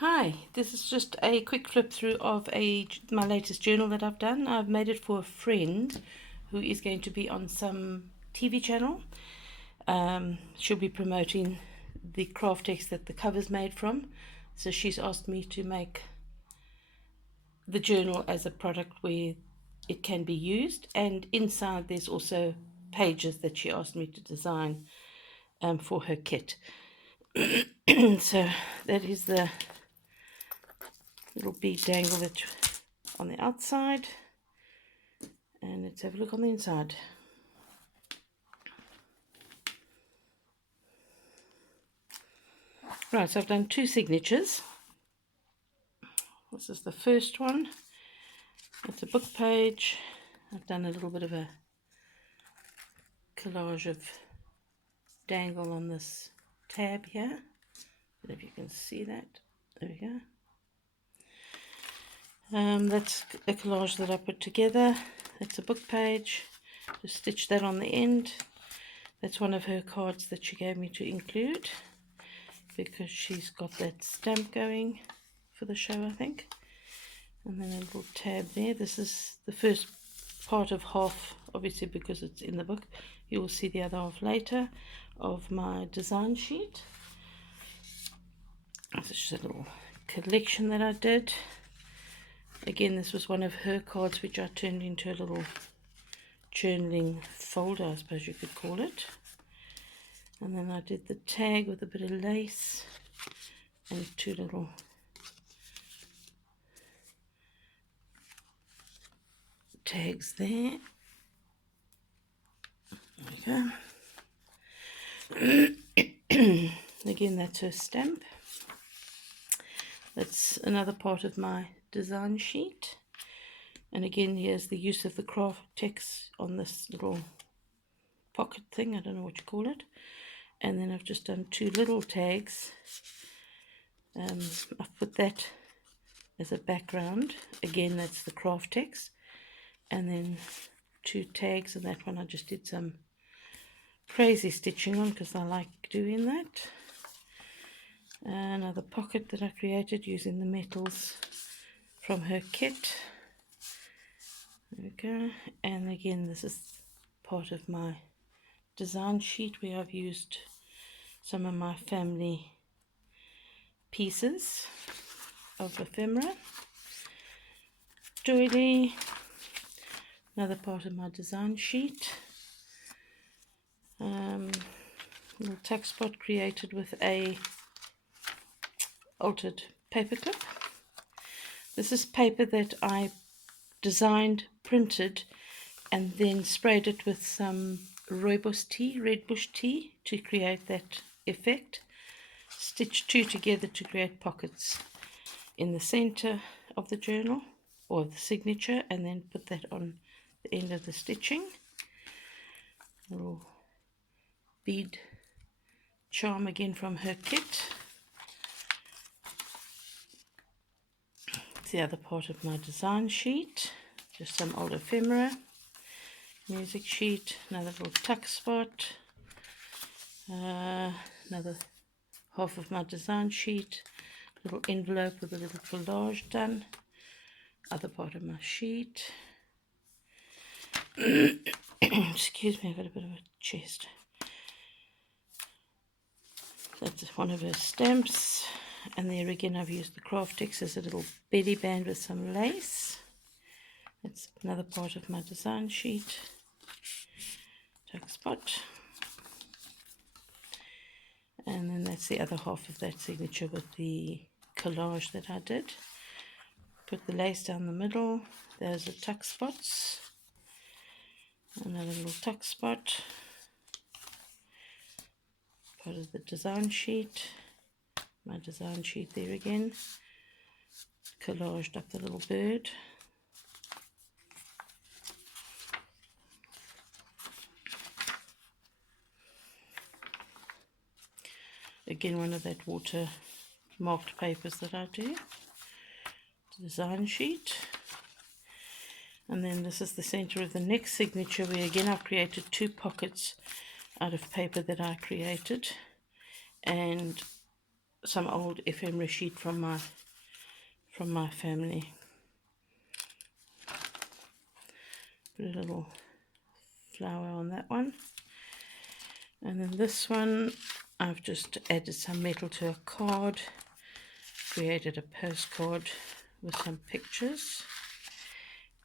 Hi, this is just a quick flip through of my latest journal that I've done. I've made it for a friend who is going to be on some TV channel. She'll be promoting the craft text that the cover's made from. So she's asked me to make the journal as a product where it can be used, and inside there's also pages that she asked me to design for her kit. So that is the little bead dangle that on the outside, and let's have a look on the inside. Right, so I've done two signatures. This is the first one. It's a book page. I've done a little bit of a collage of dangle on this tab here. I don't know if you can see that. There we go. That's a collage that I put together. That's a book page. Just stitch that on the end. That's one of her cards that she gave me to include, because she's got that stamp going for the show, I think. And then a little tab there. This is the first part of half, obviously because it's in the book. You will see the other half later, of my design sheet. This is just a little collection that I did. Again, this was one of her cards which I turned into a little journaling folder, I suppose you could call it. And then I did the tag with a bit of lace and two little tags there. There we go. Again, that's her stamp. That's another part of my design sheet. And again, here's the use of the craft text on this little pocket thing. I don't know what you call it. And then I've just done two little tags. I've put that as a background. Again, that's the craft text. And then two tags, and that one I just did some crazy stitching on because I like doing that. Another pocket that I created using the metals from her kit. There we go. And again, this is part of my design sheet where I've used some of my family pieces of ephemera. Doily, another part of my design sheet. Little tuck spot created with a altered paper clip. This is paper that I designed, printed, and then sprayed it with some rooibos tea, red bush tea, to create that effect. Stitched two together to create pockets in the center of the journal or the signature, and then put that on the end of the stitching. A little bead charm again from her kit. It's the other part of my design sheet. Just some old ephemera, music sheet, another little tuck spot, another half of my design sheet, little envelope with a little collage done, other part of my sheet. Excuse me, I've got a bit of a chest. That's one of her stamps, and there again I've used the craft text as a little belly band with some lace. That's another part of my design sheet. Tuck spot. And then that's the other half of that signature with the collage that I did. Put the lace down the middle. There's the tuck spots. Another little tuck spot. Part of the design sheet. My design sheet there again. Collaged up the little bird. Again, one of that water marked papers that I do. Design sheet. And then this is the center of the next signature, where again I've created two pockets out of paper that I created, and some old ephemera sheet from my family. Put a little flower on that one. And then this one, I've just added some metal to a card, created a postcard with some pictures,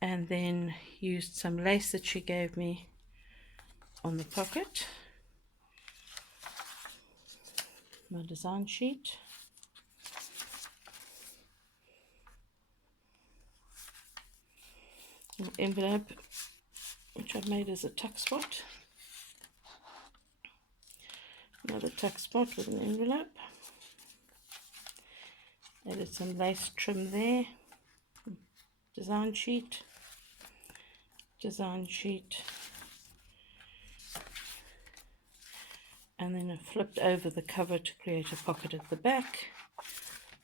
and then used some lace that she gave me on the pocket, my design sheet, an envelope which I've made as a tuck spot, another tuck spot with an envelope, added some lace trim there, design sheet, and then I flipped over the cover to create a pocket at the back.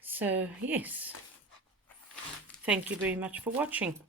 So yes, thank you very much for watching.